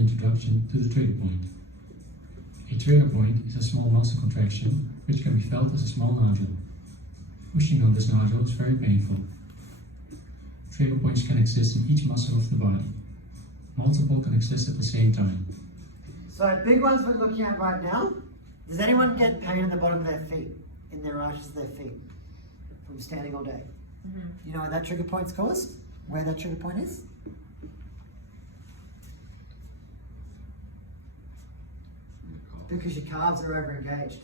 introduction to the trigger point. A trigger point is a small muscle contraction which can be felt as a small nodule. Pushing on this nodule is very painful. Trigger points can exist in each muscle of the body. Multiple can exist at the same time. So big ones we're looking at right now. Does anyone get pain in the bottom of their feet, in their arches of their feet, from standing all day? You know where that trigger point's caused? Where that trigger point is? Because your calves are over engaged.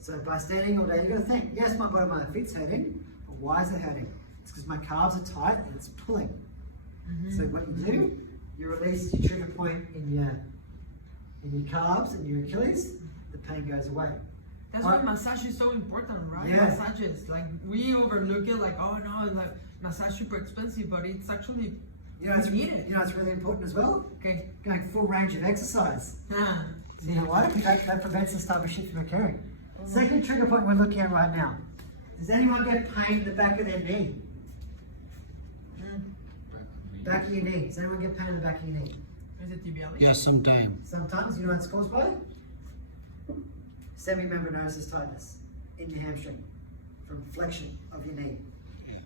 So by standing all day, you've got to think, yes, my bottom of my feet's hurting, but why is it hurting? It's because my calves are tight and it's pulling. So what you do, you release your trigger point in your calves and your Achilles, the pain goes away. That's why massage is so important, right? Yeah. Massages, like we overlook it, like, oh no, like massage super expensive, but it's actually it's needed. You know, it's really important as well. Okay. Going full range of exercise. Ah. So you know what? That prevents this type of shit from occurring. Second trigger point we're looking at right now. Does anyone get pain in the back of their knee? Back of your knee. Does anyone get pain in the back of your knee? Is it tibialis? Yeah, sometimes. Sometimes. You know what it's caused by? Semimembranosus tightness in your hamstring from flexion of your knee.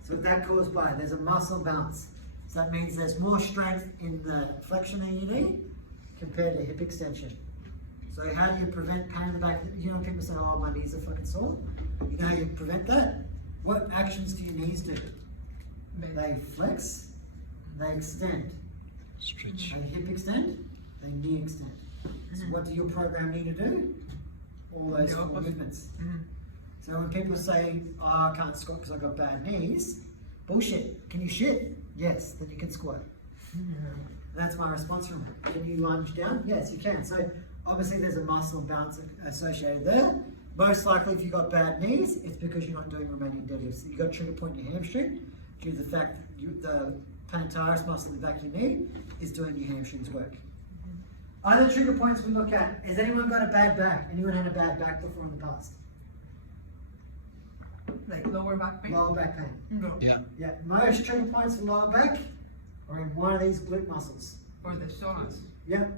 So what that caused by? There's a muscle bounce. So that means there's more strength in the flexion of your knee compared to hip extension. So how do you prevent pain in the back? You know, people say, oh, my knees are fucking sore. You know how you prevent that? What actions do your knees do? They flex, they extend. Stretch. They hip extend, they knee extend. So what do your program need to do? All those four movements. So when people say, oh, I can't squat because I've got bad knees, bullshit. Can you shit? Yes, then you can squat. That's my response from it. Can you lunge down? Yes, you can. So obviously there's a muscle bounce associated there. Most likely if you've got bad knees, it's because you're not doing remaining deadlifts. You've got a trigger point in your hamstring due to the fact that the plantaris muscle in the back of your knee is doing your hamstrings work. Other trigger points we look at, has anyone got a bad back? Anyone had a bad back before in the past? Like lower back pain? Lower back pain. No. Yeah. Yeah, most trigger points for lower back are in one of these glute muscles. Or the psoas. Yep,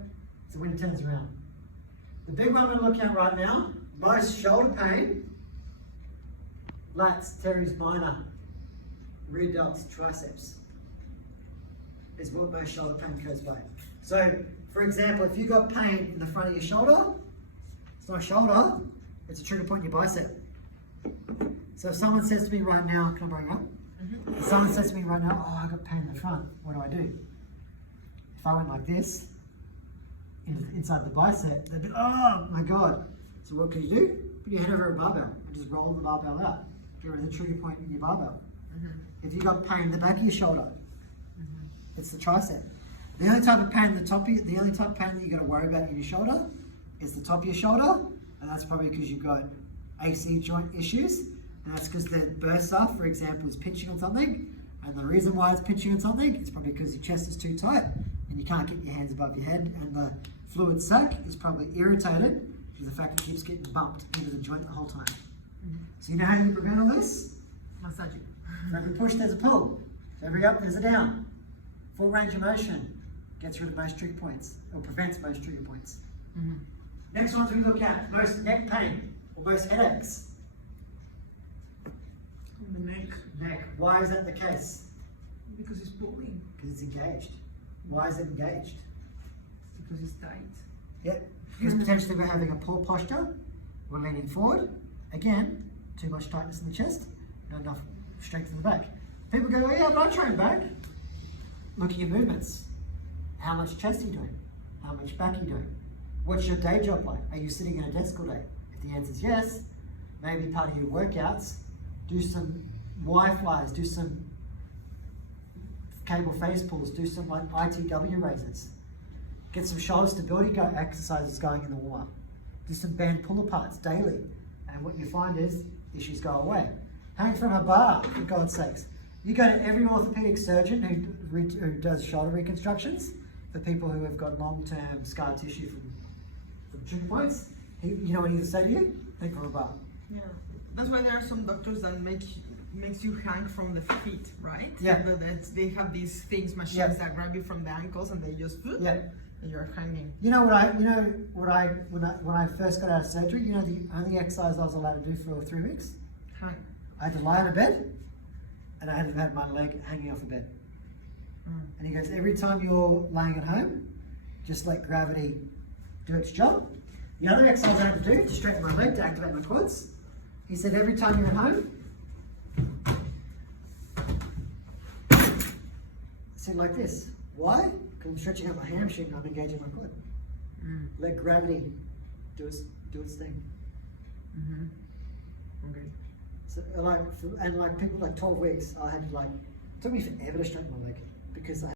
so when it turns around. The big one we're looking at right now, most shoulder pain, lats, teres minor, rear delts, triceps, is what most shoulder pain goes by. So, for example, if you've got pain in the front of your shoulder, it's not a shoulder, it's a trigger point in your bicep. So if someone says to me right now, can I bring it up? If someone says to me right now, oh, I've got pain in the front, what do? If I went like this, inside the bicep, they'd be, oh my God. So what can you do? Put your head over a barbell and just roll the barbell out. Get rid of the trigger point in your barbell. If you've got pain in the back of your shoulder, it's the tricep. The only type of pain the only type of pain that you've got to worry about in your shoulder is the top of your shoulder, and that's probably because you've got AC joint issues, and that's because the bursa, for example, is pinching on something, and the reason why it's pinching on something is probably because your chest is too tight, and you can't get your hands above your head, and the fluid sac is probably irritated due to the fact it keeps getting bumped into the joint the whole time. So you know how you prevent all this? Massaging. For every push, there's a pull. For every up, there's a down. Full range of motion gets rid of most trigger points, or prevents most trigger points. Next ones we look at, most neck pain, or most headaches. The neck. Neck, why is that the case? Because it's pulling. Because it's engaged. Why is it engaged? Because it's tight. Yep, because potentially we're having a poor posture, we're leaning forward, again, too much tightness in the chest, not enough strength in the back. People go, oh yeah, but I train back. Look at your movements. How much chest are you doing? How much back are you doing? What's your day job like? Are you sitting at a desk all day? If the answer is yes, maybe part of your workouts, do some Y-flies, do some cable face pulls, do some like ITW raises. Get some shoulder stability exercises going in the warm-up. Do some band pull-aparts daily. And what you find is issues go away. Hang from a bar, for God's sakes. You go to every orthopedic surgeon who does shoulder reconstructions for people who have got long-term scar tissue from trigger points. You know what he will say to you? Hang from a bar. Yeah. That's why there are some doctors that makes you hang from the feet, right? Yeah. They have these things, machines Yeah. that grab you from the ankles and they just Yeah. You're hanging. You know when I first got out of surgery, you know the only exercise I was allowed to do for 3 weeks? Hang. I had to lie in a bed and I had to have my leg hanging off the bed. And he goes, every time you're laying at home, just let gravity do its job. The other exercise I had to do to straighten my leg to activate my quads, he said every time you're at home, sit like this. Why? Because I'm stretching out my hamstring, I'm engaging my quad. Let gravity do its thing. Okay. So like people like 12 weeks, I had to it took me forever to straighten my leg because I